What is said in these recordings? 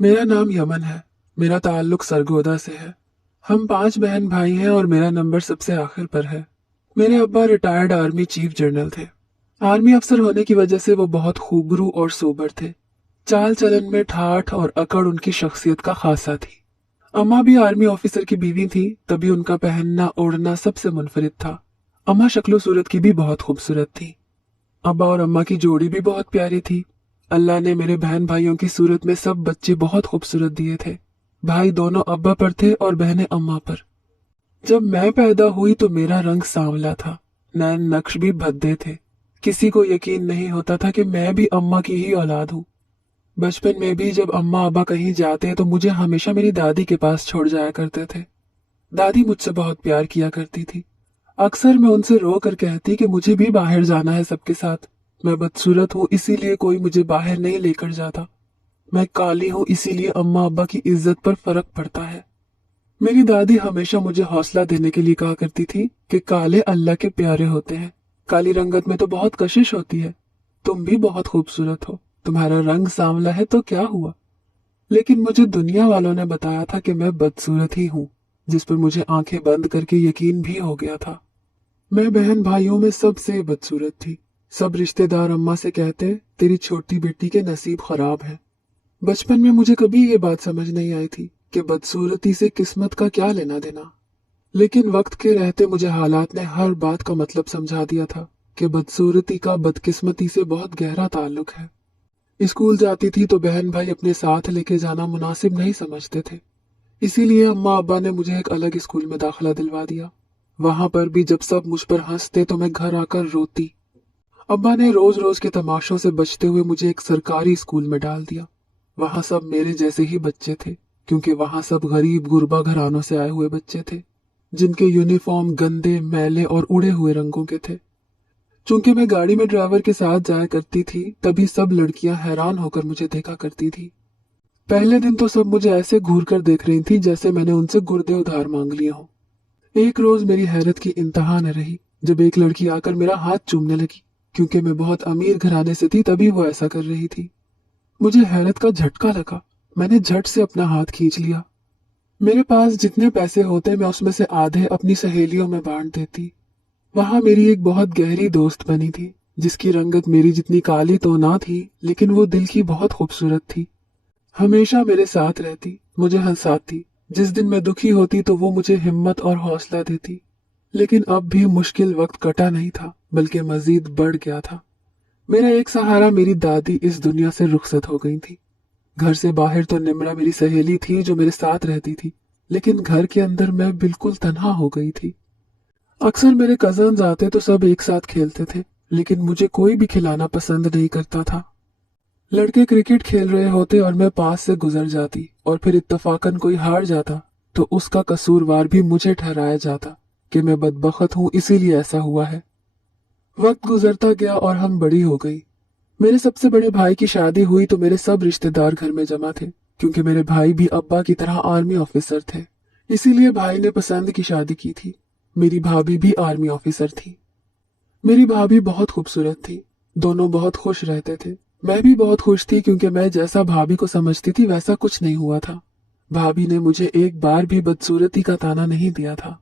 मेरा नाम यमन है। मेरा ताल्लुक सरगोदा से है। हम 5 बहन भाई हैं और मेरा नंबर सबसे आखिर पर है। मेरे अब्बा रिटायर्ड आर्मी चीफ जनरल थे। आर्मी अफसर होने की वजह से वो बहुत खूबरू और सोबर थे। चाल चलन में ठाठ और अकड़ उनकी शख्सियत का खासा थी। अम्मा भी आर्मी ऑफिसर की बीवी थी, तभी उनका पहनना ओढ़ना सबसे मुनफरिद था। अम्मा शक्लो सूरत की भी बहुत खूबसूरत थी। अब्बा और अम्मा की जोड़ी भी बहुत प्यारी थी। अल्लाह ने मेरे बहन भाइयों की सूरत में सब बच्चे बहुत खूबसूरत दिए थे। भाई दोनों अब्बा पर थे और बहनें अम्मा पर। जब मैं पैदा हुई तो मेरा रंग सांवला था। नैन नक्श भी भद्दे थे। किसी को यकीन नहीं होता था कि मैं भी अम्मा की ही औलाद हूँ। बचपन में भी जब अम्मा अब्बा कहीं जाते तो मुझे हमेशा मेरी दादी के पास छोड़ जाया करते थे। दादी मुझसे बहुत प्यार किया करती थी। अक्सर मैं उनसे रो कर कहती कि मुझे भी बाहर जाना है सबके साथ। मैं बदसूरत हूँ इसीलिए कोई मुझे बाहर नहीं लेकर जाता। मैं काली हूँ इसीलिए अम्मा अब्बा की इज्जत पर फर्क पड़ता है। मेरी दादी हमेशा मुझे हौसला देने के लिए कहा करती थी कि काले अल्लाह के प्यारे होते हैं। काली रंगत में तो बहुत कशिश होती है। तुम भी बहुत खूबसूरत हो। तुम्हारा रंग सांवला है तो क्या हुआ। लेकिन मुझे दुनिया वालों ने बताया था कि मैं बदसूरत ही हूँ, जिस पर मुझे आंखें बंद करके यकीन भी हो गया था। मैं बहन भाइयों में सबसे बदसूरत थी। सब रिश्तेदार अम्मा से कहते तेरी छोटी बेटी के नसीब खराब है। बचपन में मुझे कभी ये बात समझ नहीं आई थी कि बदसूरती से किस्मत का क्या लेना देना। लेकिन वक्त के रहते मुझे हालात ने हर बात का मतलब समझा दिया था कि बदसूरती का बदकिस्मती से बहुत गहरा ताल्लुक है। स्कूल जाती थी तो बहन भाई अपने साथ लेके जाना मुनासिब नहीं समझते थे। इसीलिए अम्मा अब्बा ने मुझे एक अलग स्कूल में दाखिला दिलवा दिया। वहां पर भी जब सब मुझ पर हंसते तो मैं घर आकर रोती। अब्बा ने रोज रोज के तमाशों से बचते हुए मुझे एक सरकारी स्कूल में डाल दिया। वहां सब मेरे जैसे ही बच्चे थे, क्योंकि वहां सब गरीब गुरबा घरानों से आए हुए बच्चे थे, जिनके यूनिफॉर्म गंदे मैले और उड़े हुए रंगों के थे। चूंकि मैं गाड़ी में ड्राइवर के साथ जाया करती थी, तभी सब लड़कियां हैरान होकर मुझे देखा करती थी। पहले दिन तो सब मुझे ऐसे घूर कर देख रही थी जैसे मैंने उनसे गुर्दे उधार मांग लिए हों। एक रोज मेरी हैरत की इंतहा न रही जब एक लड़की आकर मेरा हाथ चूमने लगी। क्योंकि मैं बहुत अमीर घराने से थी तभी वो ऐसा कर रही थी। मुझे हैरत का झटका लगा। मैंने झट से अपना हाथ खींच लिया। मेरे पास जितने पैसे होते मैं उसमें से आधे अपनी सहेलियों में बांट देती। वहां मेरी एक बहुत गहरी दोस्त बनी थी, जिसकी रंगत मेरी जितनी काली तो ना थी, लेकिन वो दिल की बहुत खूबसूरत थी। हमेशा मेरे साथ रहती, मुझे हंसाती। जिस दिन मैं दुखी होती तो वो मुझे हिम्मत और हौसला देती। लेकिन अब भी मुश्किल वक्त कटा नहीं था, बल्कि मजीद बढ़ गया था। मेरा एक सहारा मेरी दादी इस दुनिया से रुखसत हो गई थी। घर से बाहर तो निम्रा मेरी सहेली थी जो मेरे साथ रहती थी, लेकिन घर के अंदर मैं बिल्कुल तन्हा हो गई थी। अक्सर मेरे कजन्स आते तो सब एक साथ खेलते थे, लेकिन मुझे कोई भी खिलाना पसंद नहीं करता था। लड़के क्रिकेट खेल रहे होते और मैं पास से गुजर जाती और फिर इत्तफाकन कोई हार जाता तो उसका कसूरवार भी मुझे ठहराया जाता कि मैं बदबख्त हूं इसीलिए ऐसा हुआ है। वक्त गुजरता गया और हम बड़ी हो गई। मेरे सबसे बड़े भाई की शादी हुई तो मेरे सब रिश्तेदार घर में जमा थे, क्योंकि मेरे भाई भी अब्बा की तरह आर्मी ऑफिसर थे। इसीलिए भाई ने पसंद की शादी की थी। मेरी भाभी भी आर्मी ऑफिसर थी। मेरी भाभी बहुत खूबसूरत थी। दोनों बहुत खुश रहते थे। मैं भी बहुत खुश थी, क्योंकि मैं जैसा भाभी को समझती थी वैसा कुछ नहीं हुआ था। भाभी ने मुझे एक बार भी बदसूरती का ताना नहीं दिया था।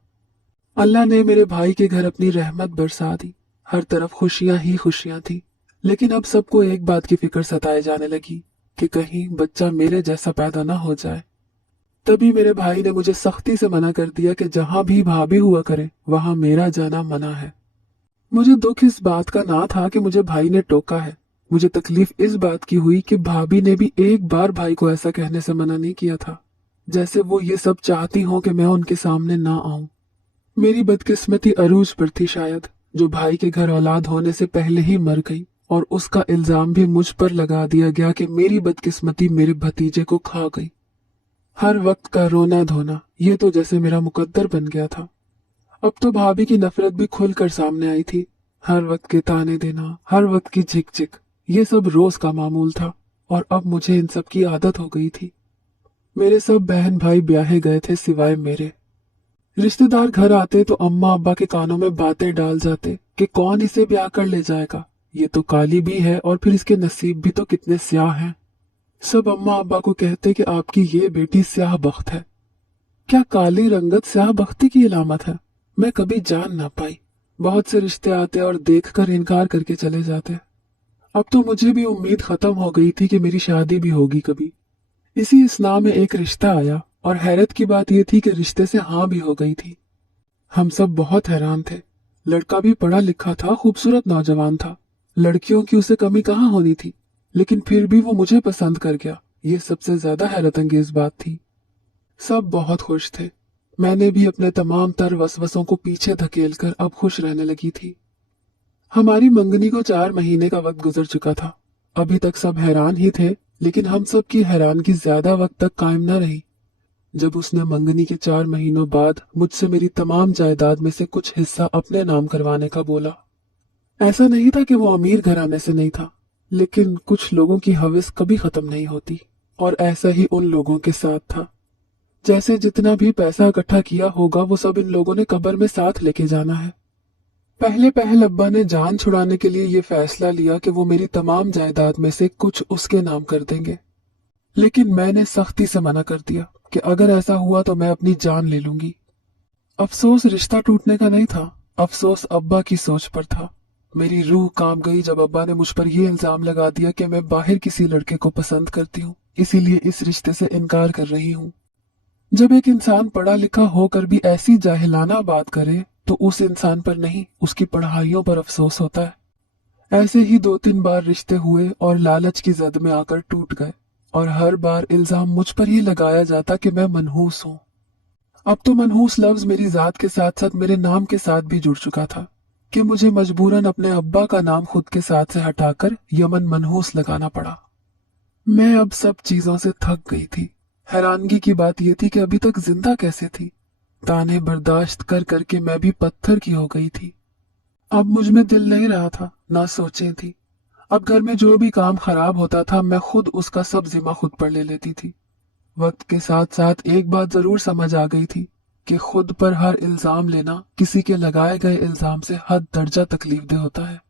अल्लाह ने मेरे भाई के घर अपनी रहमत बरसा दी। हर तरफ खुशियां ही खुशियां थी। लेकिन अब सबको एक बात की फिक्र सताए जाने लगी कि कहीं बच्चा मेरे जैसा पैदा ना हो जाए। तभी मेरे भाई ने मुझे सख्ती से मना कर दिया कि जहां भी भाभी हुआ करे वहां मेरा जाना मना है। मुझे दुख इस बात का ना था कि मुझे भाई ने टोका है। मुझे तकलीफ इस बात की हुई कि भाभी ने भी एक बार भाई को ऐसा कहने से मना नहीं किया था, जैसे वो ये सब चाहती हो कि मैं उनके सामने ना आऊं। मेरी बदकिस्मती अरूज पर थी शायद, जो भाई के घर औलाद होने से पहले ही मर गई, और उसका इल्जाम भी मुझ पर लगा दिया गया कि मेरी बदकिस्मती मेरे भतीजे को खा गई। हर वक्त का रोना धोना ये तो जैसे मेरा मुकद्दर बन गया था। अब तो भाभी की नफरत भी खुलकर सामने आई थी। हर वक्त के ताने देना, हर वक्त की झिक झिक, ये सब रोज का मामूल था, और अब मुझे इन सब की आदत हो गई थी। मेरे सब बहन भाई ब्याहे गए थे सिवाय मेरे। रिश्तेदार घर आते तो अम्मा अब्बा के कानों में बातें डाल जाते कि कौन इसे ब्याह कर ले जाएगा, ये तो काली भी है और फिर इसके नसीब भी तो कितने स्याह हैं। सब अम्मा अब्बा को कहते कि आपकी ये बेटी स्याह बख्त है। क्या काली रंगत स्याह बख्ती की इलामत है? मैं कभी जान ना पाई। बहुत से रिश्ते आते और देखकर इनकार करके चले जाते। अब तो मुझे भी उम्मीद खत्म हो गई थी कि मेरी शादी भी होगी कभी। इसी इस्ना में एक रिश्ता आया और हैरत की बात यह थी कि रिश्ते से हाँ भी हो गई थी। हम सब बहुत हैरान थे। लड़का भी पढ़ा लिखा था, खूबसूरत नौजवान था। लड़कियों की उसे कमी कहाँ होनी थी, लेकिन फिर भी वो मुझे पसंद कर गया। ये सबसे ज्यादा हैरत अंगेज बात थी। सब बहुत खुश थे। मैंने भी अपने तमाम तर वसवसों को पीछे धकेलकर अब खुश रहने लगी थी। हमारी मंगनी को 4 महीने का वक्त गुजर चुका था। अभी तक सब हैरान ही थे, लेकिन हम सब की हैरानगी ज्यादा वक्त तक कायम न रही। जब उसने मंगनी के 4 महीनों बाद मुझसे मेरी तमाम जायदाद में से कुछ हिस्सा अपने नाम करवाने का बोला। ऐसा नहीं था कि वो अमीर घराने से नहीं था, लेकिन कुछ लोगों की हवस कभी खत्म नहीं होती, और ऐसा ही उन लोगों के साथ था। जैसे जितना भी पैसा इकट्ठा किया होगा वो सब इन लोगों ने कब्र में साथ लेके जाना है। पहले पहल अब्बा ने जान छुड़ाने के लिए ये फैसला लिया कि वो मेरी तमाम जायदाद में से कुछ उसके नाम कर देंगे, लेकिन मैंने सख्ती से मना कर दिया कि अगर ऐसा हुआ तो मैं अपनी जान ले लूंगी। अफसोस रिश्ता टूटने का नहीं था, अफसोस अब्बा की सोच पर था। मेरी रूह कांप गई जब अब्बा ने मुझ पर यह इल्जाम लगा दिया कि मैं बाहर किसी लड़के को पसंद करती हूँ, इसीलिए इस रिश्ते से इनकार कर रही हूँ। जब एक इंसान पढ़ा लिखा होकर भी ऐसी जाहिलाना बात करे तो उस इंसान पर नहीं, उसकी पढ़ाइयों पर अफसोस होता है। ऐसे ही 2-3 बार रिश्ते हुए और लालच की जद में आकर टूट गए, और हर बार इल्जाम मुझ पर ही लगाया जाता कि मैं मनहूस हूँ। अब तो मनहूस लफ्ज मेरी जात के साथ साथ मेरे नाम के साथ भी जुड़ चुका था कि मुझे मजबूरन अपने अब्बा का नाम खुद के साथ से हटाकर यमन मनहूस लगाना पड़ा। मैं अब सब चीजों से थक गई थी। हैरानगी की बात यह थी कि अभी तक जिंदा कैसे थी। ताने बर्दाश्त कर करके मैं भी पत्थर की हो गई थी। अब मुझ में दिल नहीं रहा था, ना सोचें थी। अब घर में जो भी काम खराब होता था मैं खुद उसका सब जिम्मा खुद पर ले लेती थी। वक्त के साथ साथ एक बात जरूर समझ आ गई थी कि खुद पर हर इल्जाम लेना किसी के लगाए गए इल्जाम से हद दर्जा तकलीफदेह होता है।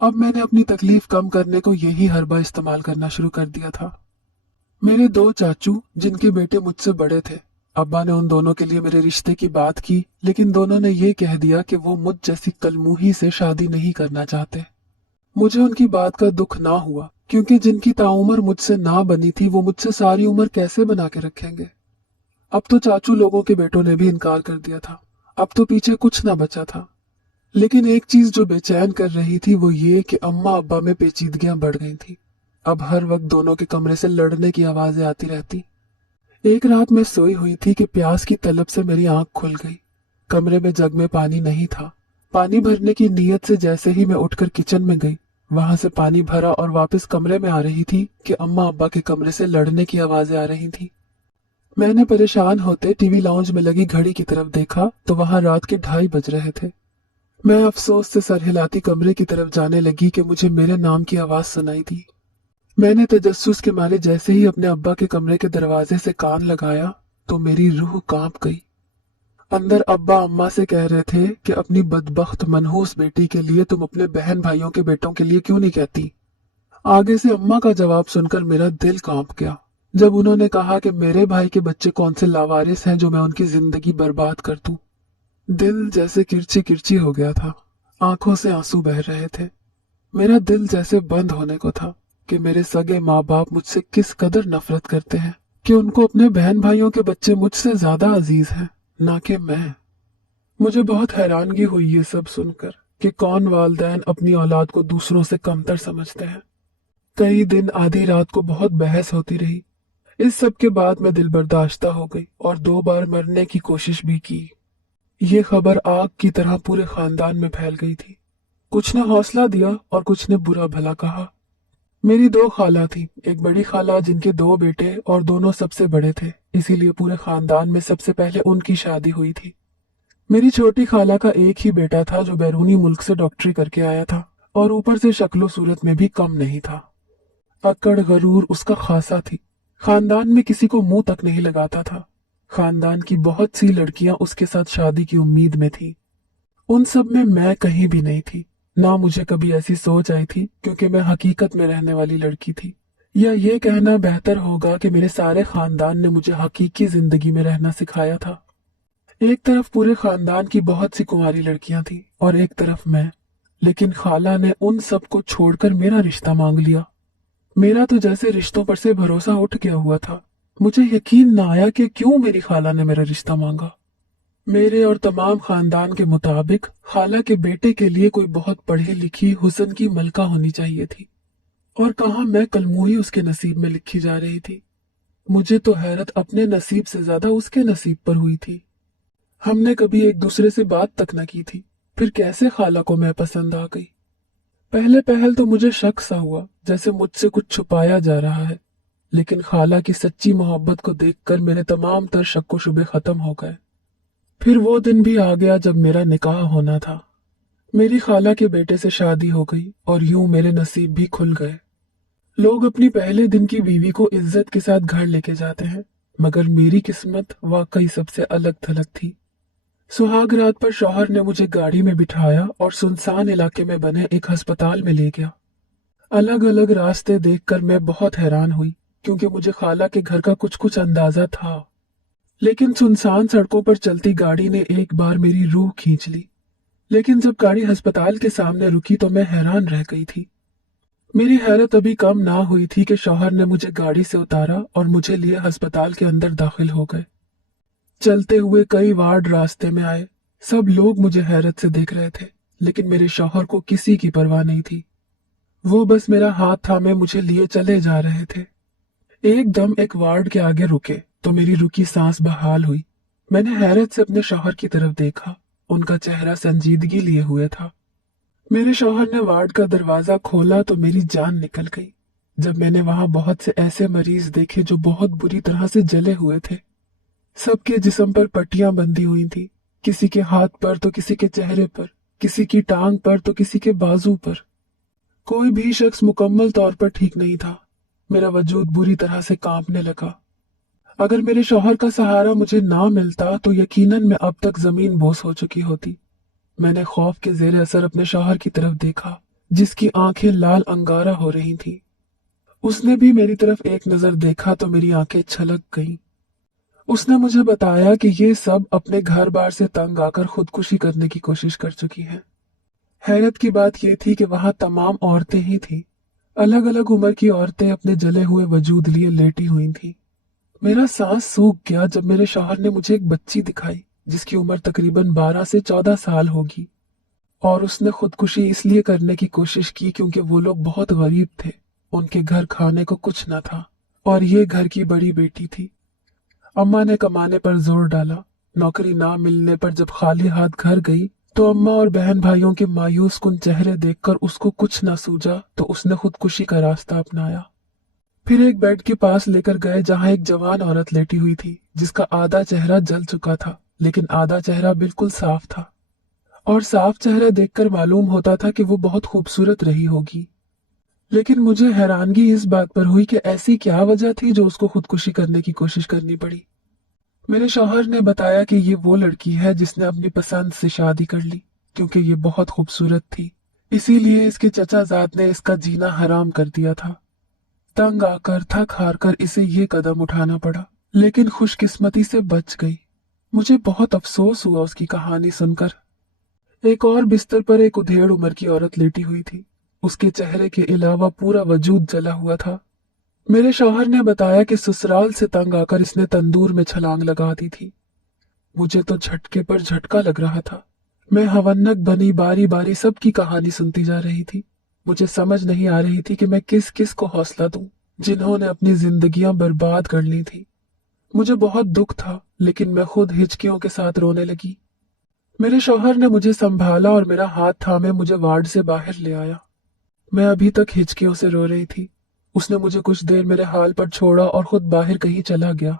अब मैंने अपनी तकलीफ कम करने को यही हरबा इस्तेमाल करना शुरू कर दिया था। मेरे 2 चाचू जिनके बेटे मुझसे बड़े थे, अब्बा ने उन दोनों के लिए मेरे रिश्ते की बात की, लेकिन दोनों ने ये कह दिया कि वो मुझ जैसी कलमुही से शादी नहीं करना चाहते। मुझे उनकी बात का दुख ना हुआ, क्योंकि जिनकी ताउम्र मुझसे ना बनी थी वो मुझसे सारी उम्र कैसे बना के रखेंगे। अब तो चाचू लोगों के बेटों ने भी इनकार कर दिया था। अब तो पीछे कुछ ना बचा था। लेकिन एक चीज जो बेचैन कर रही थी वो ये कि अम्मा अब्बा में पेचीदगियां बढ़ गई थी। अब हर वक्त दोनों के कमरे से लड़ने की आवाजें आती रहती। एक रात मैं सोई हुई थी कि प्यास की तलब से मेरी आंख खुल गई। कमरे में जग में पानी नहीं था। पानी भरने की नीयत से जैसे ही मैं उठकर किचन में गई, वहां से पानी भरा और वापस कमरे में आ रही थी कि अम्मा अब्बा के कमरे से लड़ने की आवाजें आ रही थी। मैंने परेशान होते टीवी लाउंज में लगी घड़ी की तरफ देखा तो वहां रात के 2:30 बज रहे थे। मैं अफसोस से सर हिलाती कमरे की तरफ जाने लगी कि मुझे मेरे नाम की आवाज सुनाई दी। मैंने तजस्सुस के मारे जैसे ही अपने अब्बा के कमरे के दरवाजे से कान लगाया तो मेरी रूह कांप गई। अंदर अब्बा अम्मा से कह रहे थे कि अपनी बदबख्त मनहूस बेटी के लिए तुम अपने बहन भाइयों के बेटों के लिए क्यों नहीं कहती। आगे से अम्मा का जवाब सुनकर मेरा दिल कांप गया जब उन्होंने कहा कि मेरे भाई के बच्चे कौन से लावारिस हैं जो मैं उनकी जिंदगी बर्बाद कर दूं। दिल जैसे किरची किरची हो गया था, आंखों से आंसू बह रहे थे। मेरा दिल जैसे बंद होने को था कि मेरे सगे माँ बाप मुझसे किस कदर नफरत करते हैं कि उनको अपने बहन भाइयों के बच्चे मुझसे ज्यादा अजीज हैं, ना कि मैं। मुझे बहुत हैरानगी हुई ये सब सुनकर कि कौन वालदैन अपनी औलाद को दूसरों से कमतर समझते हैं। कई दिन आधी रात को बहुत बहस होती रही। इस सब के बाद मैं दिल बर्दाश्ता हो गई और 2 बार मरने की कोशिश भी की। ये खबर आग की तरह पूरे खानदान में फैल गई थी। कुछ ने हौसला दिया और कुछ ने बुरा भला कहा। मेरी 2 खाला थी, एक बड़ी खाला जिनके 2 बेटे और दोनों सबसे बड़े थे, इसीलिए पूरे खानदान में सबसे पहले उनकी शादी हुई थी। मेरी छोटी खाला का एक ही बेटा था जो बैरूनी मुल्क से डॉक्टरी करके आया था और ऊपर से शक्लो सूरत में भी कम नहीं था। अकड़ गरूर उसका खासा थी। खानदान में किसी को मुंह तक नहीं लगाता था। खानदान की बहुत सी लड़कियां उसके साथ शादी की उम्मीद में थी। उन सब में मैं कहीं भी नहीं थी। ना मुझे कभी ऐसी सोच आई थी, क्योंकि मैं हकीकत में रहने वाली लड़की थी। या ये कहना बेहतर होगा कि मेरे सारे खानदान ने मुझे हकीकी जिंदगी में रहना सिखाया था। एक तरफ पूरे खानदान की बहुत सी कुंवारी लड़कियां थी और एक तरफ मैं, लेकिन खाला ने उन सबको छोड़कर मेरा रिश्ता मांग लिया। मेरा तो जैसे रिश्तों पर से भरोसा उठ गया हुआ था। मुझे यकीन न आया कि क्यों मेरी खाला ने मेरा रिश्ता मांगा। मेरे और तमाम खानदान के मुताबिक खाला के बेटे के लिए कोई बहुत पढ़ी लिखी हुस्न की मलका होनी चाहिए थी, और कहाँ मैं कलमुही उसके नसीब में लिखी जा रही थी। मुझे तो हैरत अपने नसीब से ज्यादा उसके नसीब पर हुई थी। हमने कभी एक दूसरे से बात तक न की थी, फिर कैसे खाला को मैं पसंद आ गई। पहले पहल तो मुझे शक सा हुआ, जैसे मुझसे कुछ छुपाया जा रहा है, लेकिन खाला की सच्ची मोहब्बत को देखकर मेरे तमाम तर शक व शुबे खत्म हो गए। फिर वो दिन भी आ गया जब मेरा निकाह होना था। मेरी खाला के बेटे से शादी हो गई और यूं मेरे नसीब भी खुल गए। लोग अपनी पहले दिन की बीवी को इज्जत के साथ घर लेके जाते हैं, मगर मेरी किस्मत वाकई सबसे अलग थलग थी। सुहाग रात पर शौहर ने मुझे गाड़ी में बिठाया और सुनसान इलाके में बने एक अस्पताल में ले गया। अलग अलग रास्ते देखकर मैं बहुत हैरान हुई, क्योंकि मुझे खाला के घर का कुछ कुछ अंदाजा था, लेकिन सुनसान सड़कों पर चलती गाड़ी ने एक बार मेरी रूह खींच ली। लेकिन जब गाड़ी अस्पताल के सामने रुकी तो मैं हैरान रह गई थी। मेरी हैरत अभी कम ना हुई थी कि शौहर ने मुझे गाड़ी से उतारा और मुझे लिए अस्पताल के अंदर दाखिल हो गए। चलते हुए कई वार्ड रास्ते में आए। सब लोग मुझे हैरत से देख रहे थे, लेकिन मेरे शौहर को किसी की परवाह नहीं थी। वो बस मेरा हाथ थामे मुझे लिए चले जा रहे थे। एकदम एक वार्ड के आगे रुके तो मेरी रुकी सांस बहाल हुई। मैंने हैरत से अपने शौहर की तरफ देखा। उनका चेहरा संजीदगी लिए हुए था। मेरे शौहर ने वार्ड का दरवाजा खोला तो मेरी जान निकल गई, जब मैंने वहां बहुत से ऐसे मरीज देखे जो बहुत बुरी तरह से जले हुए थे। सबके जिस्म पर पट्टियां बंधी हुई थी, किसी के हाथ पर तो किसी के चेहरे पर, किसी की टांग पर तो किसी के बाजू पर। कोई भी शख्स मुकम्मल तौर पर ठीक नहीं था। मेरा वजूद बुरी तरह से कांपने लगा। अगर मेरे शौहर का सहारा मुझे ना मिलता तो यकीनन मैं अब तक जमीन बोस हो चुकी होती। मैंने खौफ के जेर असर अपने शौहर की तरफ देखा, जिसकी आंखें लाल अंगारा हो रही थीं। उसने भी मेरी तरफ एक नजर देखा तो मेरी आंखें छलक गईं। उसने मुझे बताया कि ये सब अपने घर बार से तंग आकर खुदकुशी करने की कोशिश कर चुकी हैं। हैरत की बात यह थी कि वहां तमाम औरतें ही थीं। अलग अलग उम्र की औरतें अपने जले हुए वजूद लिए लेटी हुई थीं। मेरा सांस सूख गया जब मेरे शौहर ने मुझे एक बच्ची दिखाई, जिसकी उम्र तकरीबन 12 से 14 साल होगी, और उसने खुदकुशी इसलिए करने की कोशिश की क्योंकि वो लोग बहुत गरीब थे। उनके घर खाने को कुछ न था, और ये घर की बड़ी बेटी थी। अम्मा ने कमाने पर जोर डाला। नौकरी ना मिलने पर जब खाली हाथ घर गई तो अम्मा और बहन भाइयों के मायूस कुन चेहरे देखकर उसको कुछ न सूझा तो उसने खुदकुशी का रास्ता अपनाया। फिर एक बेड के पास लेकर गए जहां एक जवान औरत लेटी हुई थी, जिसका आधा चेहरा जल चुका था, लेकिन आधा चेहरा बिल्कुल साफ था, और साफ चेहरा देखकर मालूम होता था कि वो बहुत खूबसूरत रही होगी। लेकिन मुझे हैरानगी इस बात पर हुई कि ऐसी क्या वजह थी जो उसको खुदकुशी करने की कोशिश करनी पड़ी। मेरे शौहर ने बताया कि ये वो लड़की है जिसने अपनी पसंद से शादी कर ली, क्योंकि ये बहुत खूबसूरत थी, इसीलिए इसके चचाजाद ने इसका जीना हराम कर दिया था। तंग आकर थक हार कर इसे ये कदम उठाना पड़ा, लेकिन खुशकिस्मती से बच गई। मुझे बहुत अफसोस हुआ उसकी कहानी सुनकर। एक और बिस्तर पर एक उधेड़ उम्र की औरत लेटी हुई थी। उसके चेहरे के अलावा पूरा वजूद जला हुआ था। मेरे शौहर ने बताया कि ससुराल से तंग आकर इसने तंदूर में छलांग लगा दी थी। मुझे तो झटके पर झटका लग रहा था। मैं हवन्नक बनी बारी बारी सबकी कहानी सुनती जा रही थी। मुझे समझ नहीं आ रही थी कि मैं किस किस को हौसला दूं, जिन्होंने अपनी जिंदगियां बर्बाद कर ली थी। मुझे बहुत दुख था, लेकिन मैं खुद हिचकियों के साथ रोने लगी। मेरे शौहर ने मुझे संभाला और मेरा हाथ थामे मुझे वार्ड से बाहर ले आया। मैं अभी तक हिचकियों से रो रही थी। उसने मुझे कुछ देर मेरे हाल पर छोड़ा और खुद बाहर कहीं चला गया।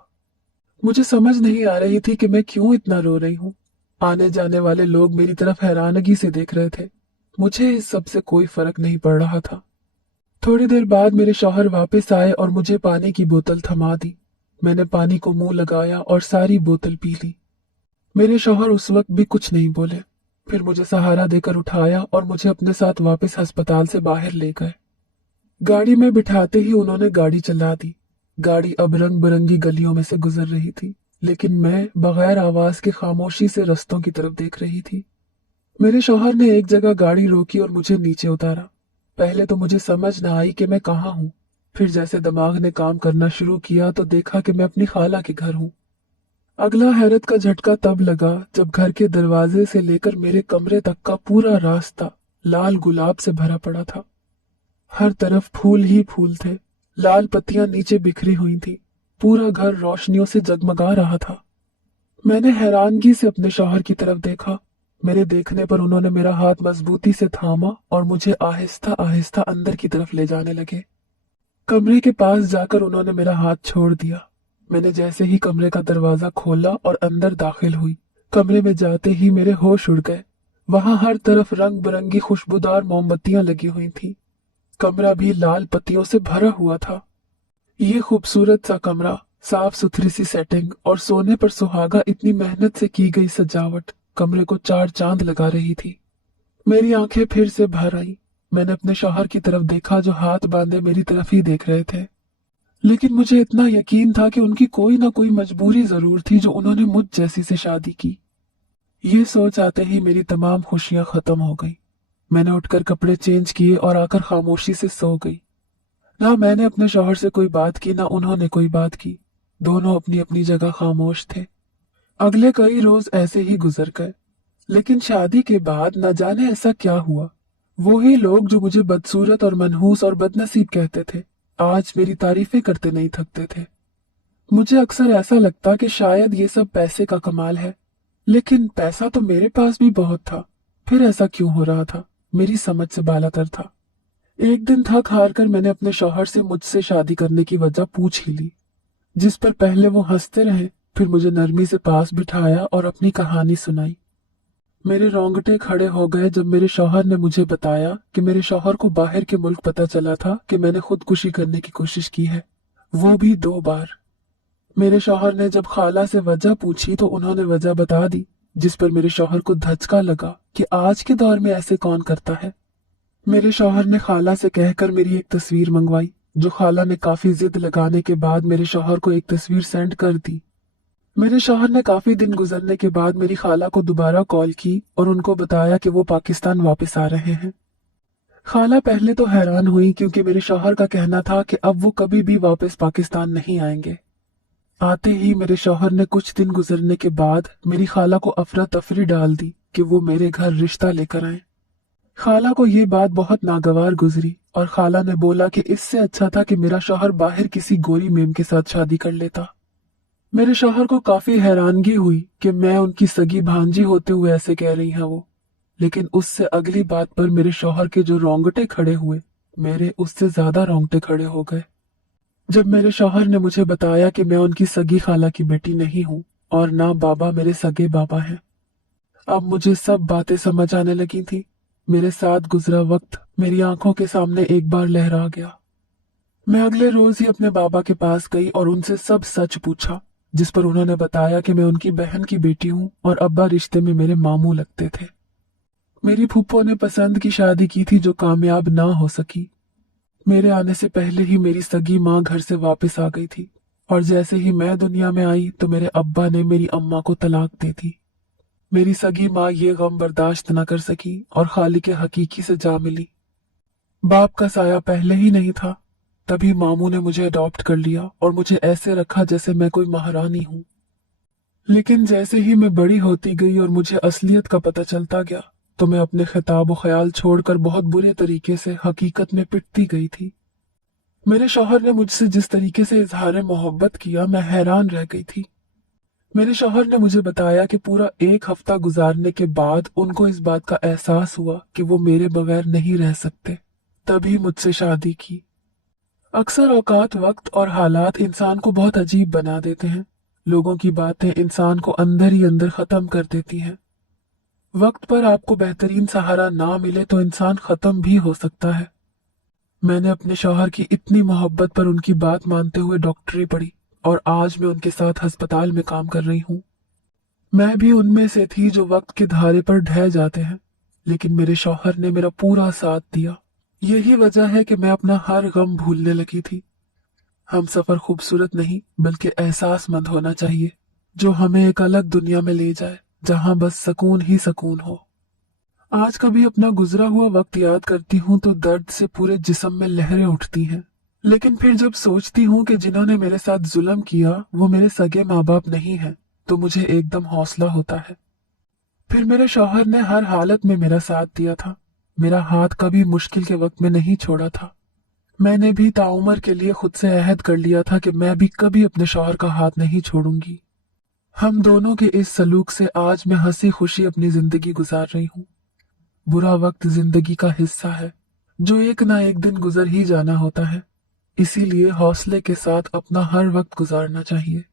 मुझे समझ नहीं आ रही थी कि मैं क्यों इतना रो रही हूँ। आने जाने वाले लोग मेरी तरफ हैरानगी से देख रहे थे। मुझे इस सब से कोई फर्क नहीं पड़ रहा था। थोड़ी देर बाद मेरे शौहर वापस आए और मुझे पानी की बोतल थमा दी। मैंने पानी को मुंह लगाया और सारी बोतल पी ली। मेरे शौहर उस वक्त भी कुछ नहीं बोले। फिर मुझे सहारा देकर उठाया और मुझे अपने साथ वापस अस्पताल से बाहर ले गए। गाड़ी में बिठाते ही उन्होंने गाड़ी चला दी। गाड़ी अब रंग बिरंगी गलियों में से गुजर रही थी, लेकिन मैं बगैर आवाज के खामोशी से रस्तों की तरफ देख रही थी। मेरे शौहर ने एक जगह गाड़ी रोकी और मुझे नीचे उतारा। पहले तो मुझे समझ न आई कि मैं कहाँ हूँ। फिर जैसे दिमाग ने काम करना शुरू किया तो देखा कि मैं अपनी खाला के घर हूँ। अगला हैरत का झटका तब लगा जब घर के दरवाजे से लेकर मेरे कमरे तक का पूरा रास्ता लाल गुलाब से भरा पड़ा था। हर तरफ फूल ही फूल थे। लाल पत्तियां नीचे बिखरी हुई थी। पूरा घर रोशनियों से जगमगा रहा था। मैंने हैरानगी से अपने शौहर की तरफ देखा। मेरे देखने पर उन्होंने मेरा हाथ मजबूती से थामा और मुझे आहिस्ता आहिस्ता अंदर की तरफ ले जाने लगे। कमरे के पास जाकर उन्होंने मेरा हाथ छोड़ दिया। मैंने जैसे ही कमरे का दरवाजा खोला और अंदर दाखिल हुई, कमरे में जाते ही मेरे होश उड़ गए। वहां हर तरफ रंग बिरंगी खुशबूदार मोमबत्तियां लगी हुई थी। कमरा भी लाल पत्तियों से भरा हुआ था। ये खूबसूरत सा कमरा, साफ सुथरी सी सेटिंग और सोने पर सुहागा इतनी मेहनत से की गई सजावट कमरे को चार चांद लगा रही थी। मेरी आंखें फिर से भर आई। मैंने अपने शौहर की तरफ देखा जो हाथ बांधे मेरी तरफ ही देख रहे थे। लेकिन मुझे इतना यकीन था कि उनकी कोई ना कोई मजबूरी जरूर थी जो उन्होंने मुझ जैसी से शादी की। ये सोच आते ही मेरी तमाम खुशियां खत्म हो गई। मैंने उठकर कपड़े चेंज किए और आकर खामोशी से सो गई। ना मैंने अपने शौहर से कोई बात की, ना उन्होंने कोई बात की। दोनों अपनी अपनी जगह खामोश थे। अगले कई रोज ऐसे ही गुजर गए। लेकिन शादी के बाद न जाने ऐसा क्या हुआ, वही लोग जो मुझे बदसूरत और मनहूस और बदनसीब कहते थे, आज मेरी तारीफें करते नहीं थकते थे। मुझे अक्सर ऐसा लगता कि शायद ये सब पैसे का कमाल है, लेकिन पैसा तो मेरे पास भी बहुत था। फिर ऐसा क्यों हो रहा था, मेरी समझ से बालातर था। एक दिन थक हार कर मैंने अपने शौहर से मुझसे शादी करने की वजह पूछ ही ली, जिस पर पहले वो हंसते रहे, फिर मुझे नरमी से पास बिठाया और अपनी कहानी सुनाई। मेरे रोंगटे खड़े हो गए जब मेरे शौहर ने मुझे बताया कि मेरे शौहर को बाहर के मुल्क पता चला था कि मैंने खुदकुशी करने की कोशिश की है, वो भी 2 बार। मेरे शौहर ने जब खाला से वजह पूछी तो उन्होंने वजह बता दी, जिस पर मेरे शौहर को धचका लगा कि आज के दौर में ऐसे कौन करता है। मेरे शौहर ने खाला से कहकर मेरी एक तस्वीर मंगवाई, जो खाला ने काफी जिद लगाने के बाद मेरे शौहर को एक तस्वीर सेंड कर दी। मेरे शौहर ने काफी दिन गुजरने के बाद मेरी खाला को दोबारा कॉल की और उनको बताया कि वो पाकिस्तान वापस आ रहे हैं। खाला पहले तो हैरान हुई, क्योंकि मेरे शौहर का कहना था कि अब वो कभी भी वापस पाकिस्तान नहीं आएंगे। आते ही मेरे शौहर ने कुछ दिन गुजरने के बाद मेरी खाला को अफरा तफरी डाल दी कि वो मेरे घर रिश्ता लेकर आए। खाला को ये बात बहुत नागवार गुजरी और खाला ने बोला कि इससे अच्छा था कि मेरा शौहर बाहर किसी गोरी मेम के साथ शादी कर लेता। मेरे शौहर को काफी हैरानगी हुई कि मैं उनकी सगी भांजी होते हुए ऐसे कह रही हैं वो। लेकिन उससे अगली बात पर मेरे शौहर के जो रोंगटे खड़े हुए, मेरे उससे ज्यादा रोंगटे खड़े हो गए जब मेरे शौहर ने मुझे बताया कि मैं उनकी सगी खाला की बेटी नहीं हूँ और ना बाबा मेरे सगे बाबा हैं। अब मुझे सब बातें समझ आने लगी थी। मेरे साथ गुजरा वक्त मेरी आंखों के सामने एक बार लहरा गया। मैं अगले रोज ही अपने बाबा के पास गई और उनसे सब सच पूछा, जिस पर उन्होंने बताया कि मैं उनकी बहन की बेटी हूँ और अब्बा रिश्ते में मेरे मामू लगते थे। मेरी फूफो ने पसंद की शादी की थी जो कामयाब ना हो सकी। मेरे आने से पहले ही मेरी सगी माँ घर से वापस आ गई थी और जैसे ही मैं दुनिया में आई तो मेरे अब्बा ने मेरी अम्मा को तलाक दे दी। मेरी सगी माँ ये गम बर्दाश्त न कर सकी और खालिक हकीकी से जा मिली। बाप का साया पहले ही नहीं था, तभी मामू ने मुझे अडॉप्ट कर लिया और मुझे ऐसे रखा जैसे मैं कोई महारानी हूँ। लेकिन जैसे ही मैं बड़ी होती गई और मुझे असलियत का पता चलता गया, तो मैं अपने ख्याल ख्याल छोड़कर बहुत बुरे तरीके से हकीकत में पिटती गई थी। मेरे शौहर ने मुझसे जिस तरीके से इजहार मोहब्बत किया, मैं हैरान रह गई थी। मेरे शौहर ने मुझे बताया कि पूरा 1 हफ्ता गुजारने के बाद उनको इस बात का एहसास हुआ कि वो मेरे बगैर नहीं रह सकते, तभी मुझसे शादी की। अक्सर औकात वक्त और हालात इंसान को बहुत अजीब बना देते हैं। लोगों की बातें इंसान को अंदर ही अंदर खत्म कर देती हैं। वक्त पर आपको बेहतरीन सहारा ना मिले तो इंसान खत्म भी हो सकता है। मैंने अपने शौहर की इतनी मोहब्बत पर उनकी बात मानते हुए डॉक्टरी पढ़ी और आज मैं उनके साथ अस्पताल में काम कर रही हूँ। मैं भी उनमें से थी जो वक्त के धारे पर ढह जाते हैं, लेकिन मेरे शौहर ने मेरा पूरा साथ दिया। यही वजह है कि मैं अपना हर गम भूलने लगी थी। हम सफर खूबसूरत नहीं बल्कि एहसासमंद होना चाहिए, जो हमें एक अलग दुनिया में ले जाए जहां बस सुकून ही सुकून हो। आज कभी अपना गुजरा हुआ वक्त याद करती हूँ तो दर्द से पूरे जिस्म में लहरें उठती हैं। लेकिन फिर जब सोचती हूँ कि जिन्होंने मेरे साथ जुल्म किया वो मेरे सगे माँ बाप नहीं हैं, तो मुझे एकदम हौसला होता है। फिर मेरे शौहर ने हर हालत में मेरा साथ दिया था, मेरा हाथ कभी मुश्किल के वक्त में नहीं छोड़ा था। मैंने भी ताउम्र के लिए खुद से अहद कर लिया था कि मैं भी कभी अपने शौहर का हाथ नहीं छोड़ूंगी। हम दोनों के इस सलूक से आज मैं हंसी खुशी अपनी जिंदगी गुजार रही हूँ। बुरा वक्त जिंदगी का हिस्सा है जो एक ना एक दिन गुजर ही जाना होता है, इसीलिए हौसले के साथ अपना हर वक्त गुजारना चाहिए।